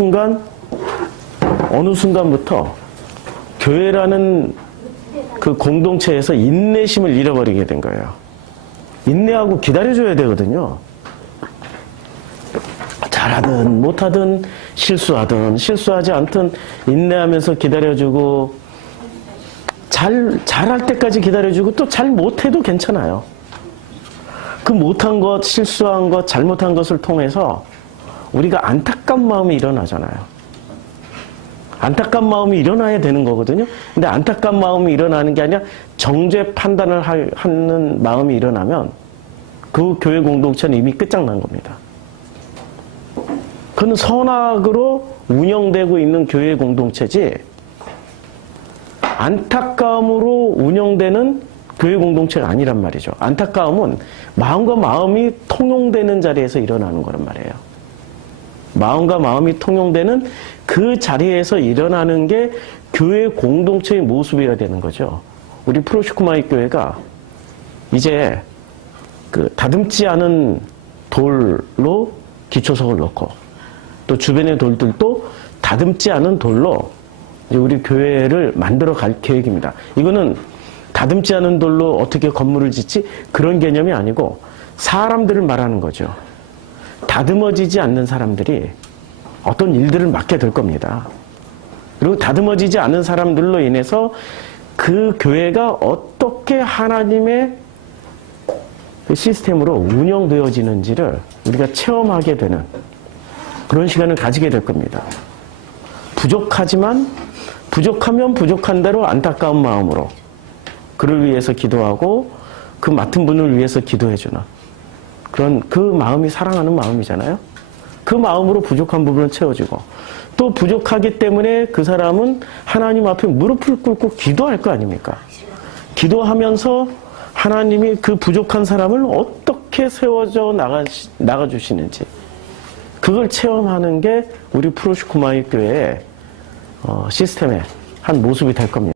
순간 어느 순간부터 교회라는 그 공동체에서 인내심을 잃어버리게 된 거예요. 인내하고 기다려줘야 되거든요. 잘하든 못하든 실수하든 실수하지 않든 인내하면서 기다려주고 잘 잘할 때까지 기다려주고 또 잘 못해도 괜찮아요. 그 못한 것, 실수한 것, 잘못한 것을 통해서 우리가 안타까운 마음이 일어나잖아요. 안타까운 마음이 일어나야 되는 거거든요. 근데 안타까운 마음이 일어나는 게 아니라 정죄 판단을 할- 하는 마음이 일어나면 그 교회 공동체는 이미 끝장난 겁니다. 그건 선악으로 운영되고 있는 교회 공동체지 안타까움으로 운영되는 교회 공동체가 아니란 말이죠. 안타까움은 마음과 마음이 통용되는 자리에서 일어나는 거란 말이에요. 마음과 마음이 통용되는 그 자리에서 일어나는 게 교회 공동체의 모습이어야 되는 거죠. 우리 프로시쿠마이 교회가 이제 그 다듬지 않은 돌로 기초석을 넣고 또 주변의 돌들도 다듬지 않은 돌로 우리 교회를 만들어 갈 계획입니다. 이거는 다듬지 않은 돌로 어떻게 건물을 짓지 그런 개념이 아니고 사람들을 말하는 거죠. 다듬어지지 않는 사람들이 어떤 일들을 맡게 될 겁니다. 그리고 다듬어지지 않은 사람들로 인해서 그 교회가 어떻게 하나님의 그 시스템으로 운영되어지는지를 우리가 체험하게 되는 그런 시간을 가지게 될 겁니다. 부족하지만 부족하면 부족한 대로 안타까운 마음으로 그를 위해서 기도하고 그 맡은 분을 위해서 기도해 주는 그런 그 마음이 사랑하는 마음이잖아요. 그 마음으로 부족한 부분을 채워주고 또 부족하기 때문에 그 사람은 하나님 앞에 무릎을 꿇고 기도할 거 아닙니까? 기도하면서 하나님이 그 부족한 사람을 어떻게 세워져 나가, 나가 주시는지 그걸 체험하는 게 우리 프로시쿠마이 교회의 어, 시스템의 한 모습이 될 겁니다.